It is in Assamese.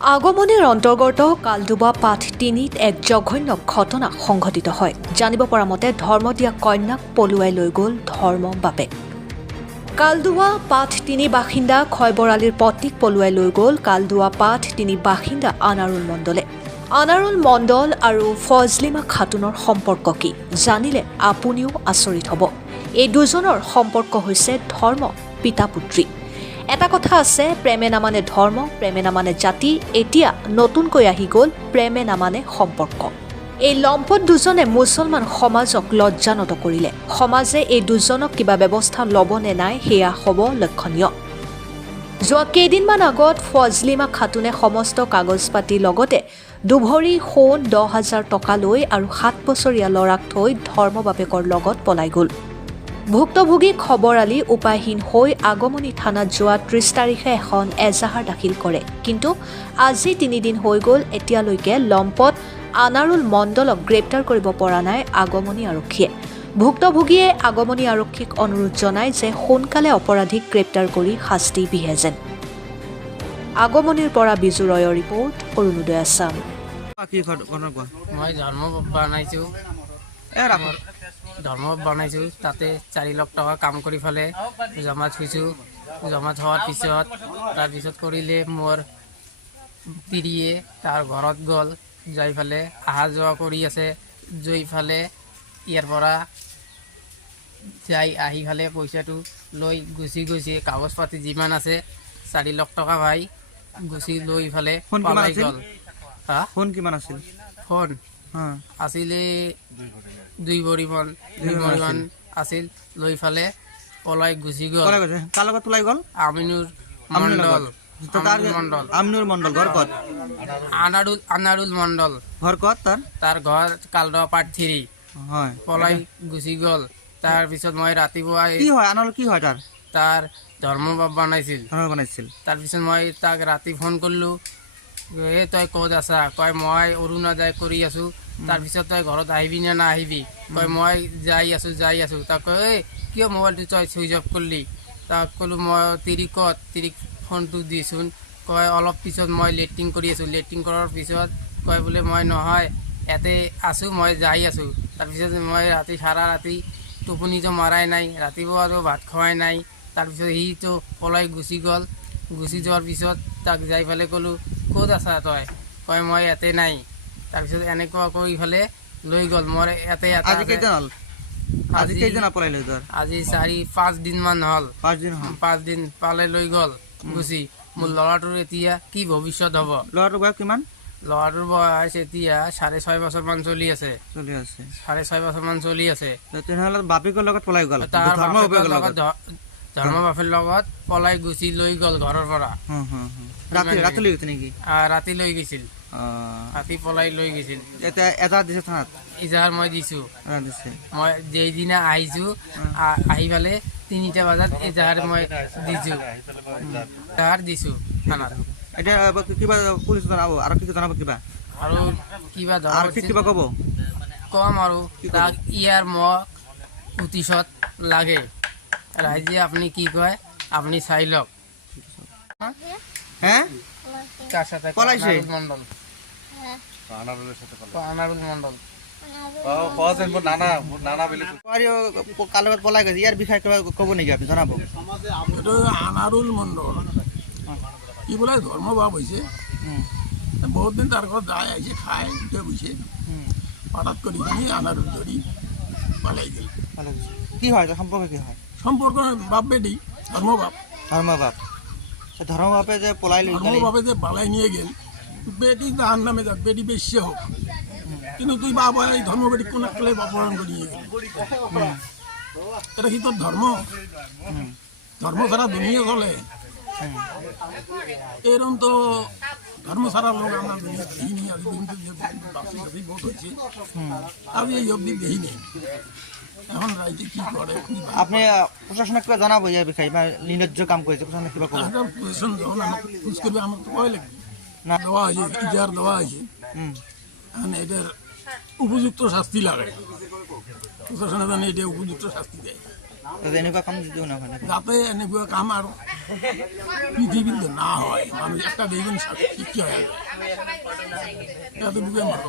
আগমনিৰ অন্তৰ্গত কালডুবা পাঠ ৩ত এক জঘন্য ঘটনা সংঘটিত হয়। জানিব পৰা মতে ধৰ্ম দিয়া কন্যাক পলুৱাই লৈ গ'ল ধৰ্ম বাপে। কালডুবা পাঠ ৩ বাসিন্দা খয়বৰালীৰ পত্নীক পলুৱাই লৈ গ'ল কালডুবা পাঠ ৩ বাসিন্দা আনাৰুল মণ্ডলে। আনাৰুল মণ্ডল আৰু ফজলিমা খাতুনৰ সম্পৰ্ক কি জানিলে আপুনিও আচৰিত হ'ব। এই দুজনৰ সম্পৰ্ক হৈছে ধৰ্ম পিতা পুত্ৰী। এটা কথা আছে, প্ৰেমে নামানে ধৰ্ম, প্ৰেমে নামানে জাতি। এতিয়া নতুনকৈ আহি গ'ল প্ৰেমে নামানে সম্পৰ্ক। এই লম্পট দুজনে মুছলমান সমাজক লজ্জানত কৰিলে। সমাজে এই দুজনক কিবা ব্যৱস্থা ল'ব নে নাই সেয়া হ'ব লক্ষণীয়। যোৱা কেইদিনমান আগত ফজলিমা খাতুনে সমস্ত কাগজ পাতি লগতে দুভৰি সোণ 10,000 টকা লৈ আৰু 7 বছৰীয়া ল'ৰাক থৈ ধৰ্ম বাপেকৰ লগত পলাই গ'ল। ভুক্তভোগী খবৰালী উপায়হীন হৈ আগমনি থানাত যোৱা 30 তাৰিখে এখন এজাহাৰ দাখিল কৰে। কিন্তু আজি 3 দিন হৈ গ'ল, এতিয়ালৈকে লম্পট আনাৰুল মণ্ডলক গ্ৰেপ্তাৰ কৰিব পৰা নাই আগমনি আৰক্ষীয়ে। ভুক্তভোগীয়ে আগমনি আৰক্ষীক অনুৰোধ জনায় যে সোনকালে অপৰাধীক গ্ৰেপ্তাৰ কৰি শাস্তি বিহে যেন। আগমনিৰ পৰা বিজু ৰয়ৰ ৰিপৰ্ট, অৰুণোদয় আছাম। মই ধৰ্ম বনাইছোঁ তাতে 4 লাখ টকা কাম কৰি ফালে জমা থৈছোঁ। জমা থোৱাৰ পিছত তাৰপিছত কৰিলে মোৰ তিৰিয়ে তাৰ ঘৰত গ'ল, যাই ফালে অহা যোৱা কৰি আছে। যাই ফালে ইয়াৰ পৰা যাই আহি ফালে পইচাটো লৈ গুচি গৈছে। কাগজ পাতি যিমান আছে 4 লাখ টকা ভাই গুচি লৈ ফালে পলাই গ'ল। ফোন কিমান আছিল? ফোন আছিলে 2 ভৰিমান আছিল, লৈ ফালে পলাই গুচি গ'ল। কাৰ লগত পলাই গ'ল? আমিনুৰ মণ্ডল। আমিনুৰ মণ্ডল ঘৰ ক'ত? আনাৰুল মণ্ডল ঘৰ ক'ত? তাৰ ঘৰ কালডুবা পাঠ 3 হয়। পলাই গুচি গ'ল। তাৰপিছত মই ৰাতিপুৱা কি হয় আনাৰুল, কি হয় তাৰ ধৰ্ম বাপ বনাইছিল। তাৰপিছত মই তাক ৰাতি ফোন কৰিলোঁ, এই তই ক'ত আছা? কয় মই অৰুণোদয় কৰি আছোঁ। তাৰপিছত তই ঘৰত আহিবি নে নাহিবি? কয় মই যাই আছোঁ। তাক কয় এই কিয় মোবাইলটো তই চুইচ অফ কৰিলি? তাক ক'লোঁ মই তিৰিক ক'ত? তিৰিক ফোনটো দিচোন। কয় অলপ পিছত মই লেট্ৰিন কৰি আছোঁ। লেট্ৰিন কৰাৰ পিছত কয় বোলে মই নহয় ইয়াতে আছোঁ, মই যাই আছোঁ। তাৰপিছত মই সাৰা ৰাতি টোপনিটো মৰাই নাই, ৰাতিপুৱাতো ভাত খোৱাই নাই। তাৰপিছত সিটো পলাই গুচি গ'ল। গুচি যোৱাৰ পিছত তাক যাই পেলাই ক'লোঁ ক'ত আছা তই? কয় মই ইয়াতে নাই। তাৰপিছত এনেকুৱা কৰি ফালে লৈ গ'ল। মই ইয়াতে আজি 4-5 দিনমান হ'ল। 5 দিন পালে লৈ গ'ল গুচি। মোৰ ল'ৰাটোৰ এতিয়া কি ভৱিষ্যত হ'ব? ল'ৰাটোৰ বয়স কিমান? ল'ৰাটোৰ বয়স এতিয়া 6.5 বছৰমান চলি আছে। 6.5 বছৰমান চলি আছে। তেনেহ'লে বাপেকৰ লগত পলাই গ'ল? তাৰ ধৰ্ম বাপেৰ লগত পলাই গুচি লৈ গ'ল ঘৰৰ পৰা। ৰাতি লৈ গৈছে নেকি? ৰাতি লৈ গৈছিল, ৰাতি পলাই লৈ গৈছিল। এজাহাৰ দিছে থানাত? এজাহাৰ মই দিছোঁ। মই যেইদিনা আহিছোঁ আহি পেলাই 3টা বজাত এজাহাৰ মই দিছোঁ থানাত। এতিয়া কিবা পুলিচ জনাব, আৰক্ষীক জনাব কিবা? আৰু কিবা আৰক্ষীক কিবা ক'ব? কম আৰু তাক ইয়াৰ মোক প্ৰতিশোধ লাগে। ৰাইজে আপুনি কি কয় আপুনি চাই লওক। পলাইছে? আনাৰুল মণ্ডল কাৰ লগত পলাই গৈছে ইয়াৰ বিষয়ে কিবা ক'ব নেকি আপুনি? জনাব। এইটো আনাৰুল মণ্ডল ই বোলে ধৰ্ম বাপ হৈছে। বহুত দিন তাৰ ঘৰত যাই আহিছে, খাই উঠে গৈছে। হঠাৎ কৰি কিনি আনাৰুল ধৰি পালাই গ'ল। কি হয় সম্পৰ্ক? কি হয় সম্পৰ্ক? বাপ বেটি, ধৰ্ম বাপ। ধৰ্ম বাপে যে পলাই লৈ ধর্ম বাপে যে পালাই নিয়ে গেল, বেটি জাহান নামে যাক, বেটি বেশ্যা হোক, কিন্তু তুই বাবা এই ধর্ম বেটি কোন একলে অপহরণ করে নিয়ে গেল। এটা কি তোর ধর্ম? ধর্ম ছাড়া দুনিয়া চলে? এরকম তো ধর্ম ছাড়া লোক আমরা দুনিয়া দেখিনি। আজ পর্যন্ত যে বাসি গাছি ভোট হয়েছে আমি এই অবধি দেখিনি। এখন রাইজে কি করে? আপনি প্রশাসনক কিবা জানাবো ইয়ার বিষয়ে? নির্লজ্জ কাম করেছে, প্রশাসনক কিবা কব? প্রশাসন যখন আমাকে খোঁজ করবে আমার তো ভয় লাগবে না। দেওয়া হয়েছে, ইজাহার দেওয়া হয়েছে, এখন এটার উপযুক্ত শাস্তি লাগে। প্রশাসনে জানে এটা উপযুক্ত শাস্তি দেয়। যাতে এনেকুৱা কাম যদিও নহয় যাতে এনেকুৱা কাম আৰু পৃথিৱীত না হয় মানুহ একটা বেগুন শিক্ষা হয় ইয়াতে বুকে মাৰ